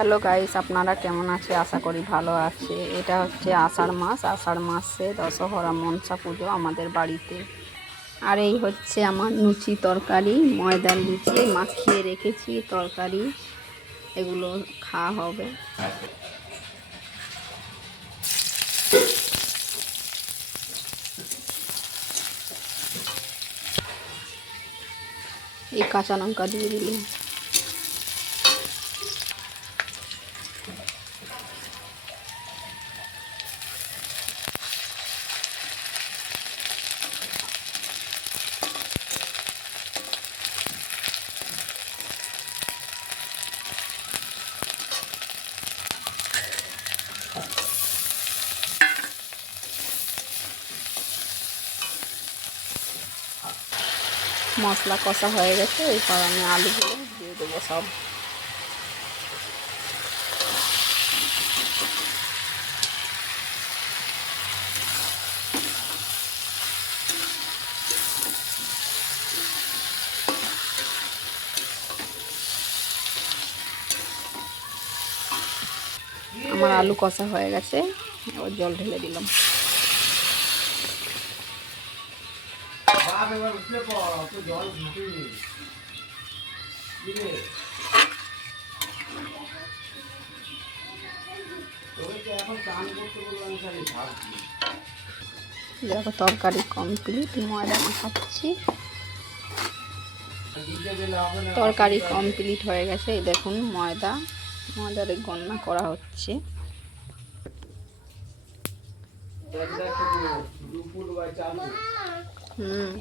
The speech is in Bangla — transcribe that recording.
হ্যালো গাইস, আপনারা কেমন আছে? আশা করি ভালো আছে। এটা হচ্ছে আষাঢ় মাস। আষাঢ় মাসে দশহরা মনসা পুজো আমাদের বাড়িতে। আর এই হচ্ছে আমার লুচি তরকারি, ময়দার লুচি মাখিয়ে রেখেছি তরকারি, এগুলো খাওয়া হবে। এই কাঁচা লঙ্কা দিয়ে দিলাম। মশলা কষা হয়ে গেছে, এরপর আমি আলুগুলো দিয়ে দেবো সব। আমার আলু কষা হয়ে গেছে, এবার জল ঢেলে দিলাম। দেখো তরকারি কমপ্লিট, ময়দা মাখাচ্ছি। তরকারি কমপ্লিট হয়ে গেছে, এই দেখুন ময়দার গণনা করা হচ্ছে। হুম